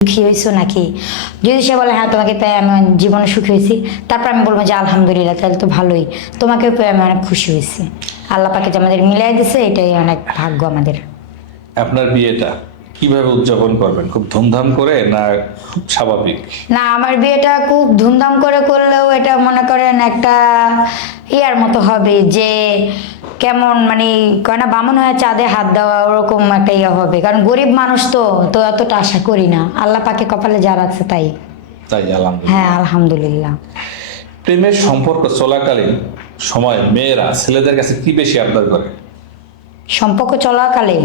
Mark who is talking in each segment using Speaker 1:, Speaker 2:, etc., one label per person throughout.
Speaker 1: সুখী হয়েছো নাকি? যদি সে বলে হ্যাঁ তোমাকে পেয়ে আমি জীবনে সুখী হয়েছি তারপর আমি বলব যে আলহামদুলিল্লাহ তাহলে তো ভালোই। তোমাকে পেয়ে আমি অনেক খুশি হয়েছি। আল্লাহ পাকে যে আমাদের মিলাই দিছে এটাই অনেক ভাগ্য আমাদের।
Speaker 2: আপনার বিয়েটা কীভাবে উদযাপন করবেন? খুব ধুমধাম করে না খুব স্বাভাবিক?
Speaker 1: না আমার বিয়েটা খুব ধুমধাম করে করলেও এটা মনে করেন একটা ইয়ার মতো হবে যে কেমন মানে কয়না বামন হয়ে চাঁদে হাত দেওয়া ওরকম একটা ইয়ে হবে। কারণ গরিব মানুষ তো তো অতটা আশা করি না। আল্লাহ পাকে কপালে যা রাখছে তাই।
Speaker 2: তাই আলহামদুলিল্লাহ।
Speaker 1: হ্যাঁ আলহামদুলিল্লাহ।
Speaker 2: প্রেমের সম্পর্ক চলাকালীন সময় মেয়েরা ছেলেদের কাছে কি বেশি আবদার করে?
Speaker 1: সম্পর্ক চলাকালে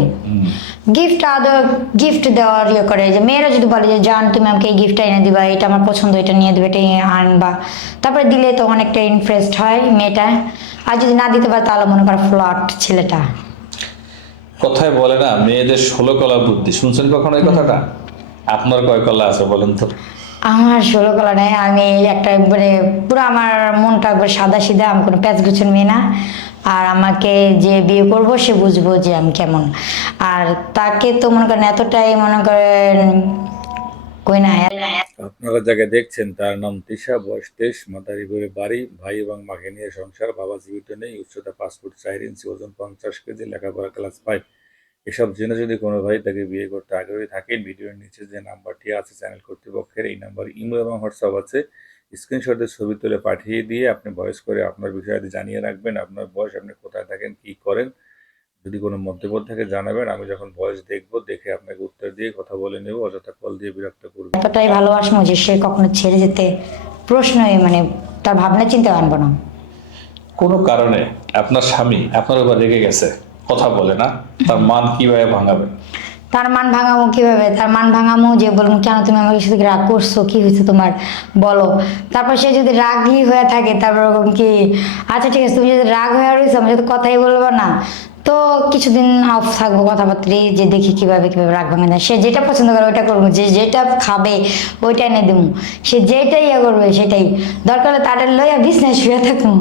Speaker 1: গিফট আদর গিফট দেওয়ার ইয়ে করে। যে মেয়েরা যদি বলে যে জান তুমি আমাকে এই গিফটটা এনে দিবা এটা আমার পছন্দ এটা নিয়ে দেবে এটা আনবা। তারপরে দিলে তো অনেকটা ইন্টারেস্ট হয় মেয়েটা আর যদি না দিতে পারে তাহলে মনে করো ফ্লট ছেলেটা।
Speaker 2: কথায় বলে না মেয়েদের ষোলো কলা বুদ্ধি। শুনছেন কখনো এই কথাটা? আপনার কয় কলা আছে বলেন তো?
Speaker 1: আমার ষোলো কলা নেই আমি একটা একবারে পুরো আমার মনটা একবার সাদা সিধা আমি কোনো প্যাচ গুছের মেয়ে না। আর আমাকে যে বিয়ে করব সে বুঝব যে আমি কেমন। আর তাকে তো মনে করেন এতটাই মনে করেন কই না
Speaker 3: আপনারা যাকে দেখছেন, তার নাম তিশা বয়স তেইশ মাদারীপুরে বাড়ি, ভাই এবং মাকে নিয়ে সংসার, বাবা জীবিত নেই, উচ্চতা ফুট চার ইঞ্চি, ওজন পঞ্চাশ কেজি লেখাপড়া ক্লাস ফাইভ এসব জেনে যদি কোনো ভাই তাকে বিয়ে করতে আগ্রহী থাকেন ভিডিওর নিচে যে নাম্বারটি আছে, চ্যানেল কর্তৃপক্ষের এই নাম্বার ইমো এবং হোয়াটসঅ্যাপ আছে। স্ক্রিনশটের ছবি তুলে পাঠিয়ে দিয়ে আপনি ভয়েস করে আপনার বিষয়াদি জানিয়ে রাখবেন, আপনার বয়স, আপনি কোথায় থাকেন, কী করেন যদি কোনো মন্তব্য থাকে জানাবেন আমি যখন ভয়েস দেখব দেখে আপনাকে উত্তর দিয়ে কথা বলে নেব অযথা কল দিয়ে বিরক্ত করবেন।
Speaker 1: এতটাই ভালোবাসবো যে সে কখনো ছেড়ে যেতে প্রশ্নই মানে তার ভাবনা চিন্তা আনব না।
Speaker 2: কোনো কারণে আপনার স্বামী আপনার উপর রেগে গেছে কথা বলে না তার মান কীভাবে ভাঙাবেন?
Speaker 1: তার মান ভাঙামো কীভাবে? তার মান ভাঙামো যে বলুন কেন তুমি আমার সাথে রাগ করছ? কি হয়েছে তোমার? বলো। তারপর সে যদি রাগই হয়ে থাকে তারপর ওরকম কি আচ্ছা ঠিক আছে তুমি যদি রাগ হয়ে রয়েছো আমি যদি কথাই বলব না তো কিছুদিন অফ থাকব কথাবার্তায় যে দেখি কীভাবে কীভাবে রাখব না। সে যেটা পছন্দ করে ওইটা করব যে যেটা খাবে ওইটা এনে দেবো সে যেটাই ইয়ে করবে সেটাই। দরকার হলে তাদের লইয়া বিজনেস শুয়ে থাকুন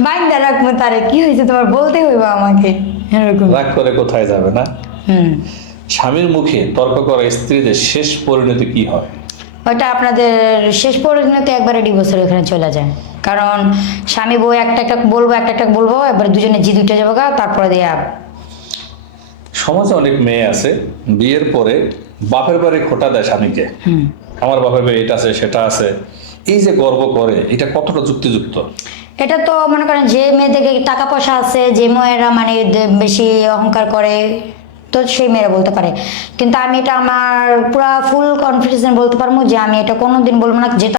Speaker 1: বাইন্দা রাখব তারে কি হয়েছে তোমার বলতে হইব আমাকে। এরকম।
Speaker 2: রাগ করে কোথায় যাবে না?
Speaker 1: হুম।
Speaker 2: স্বামীর মুখে তর্ক করা স্ত্রীদের শেষ পরিণতি কি হয়?
Speaker 1: ওটা আপনাদের শেষ পরিণতি একবারে ডিভোর্সের ওখানে চলে যায়। কারণ স্বামী বউ একটা একটা বলব একটা একটা বলব এবার দুজনে জি দুইটা যাব গা, তারপরে দিয়ে।
Speaker 2: সমাজে অনেক মেয়ে আছে বিয়ের পরে বাপের বাড়ি খোটা দেয় স্বামীকে। আমার বাপের বাড়ি এটা আছে সেটা আছে। এই যে গর্ব করে এটা কতটা যুক্তিযুক্ত?
Speaker 1: এটা তো মনে করেন যে মেয়ে মেয়েদেরকে টাকা পয়সা আছে যে মেয়েরা মানে বেশি অহংকার করে তো সেই মেয়েরা বলতে পারে। কিন্তু আমি এটা আমার পুরা ফুল কনফিডেন্স বলতে পারব যে আমি এটা কোনোদিন বলব না যেটা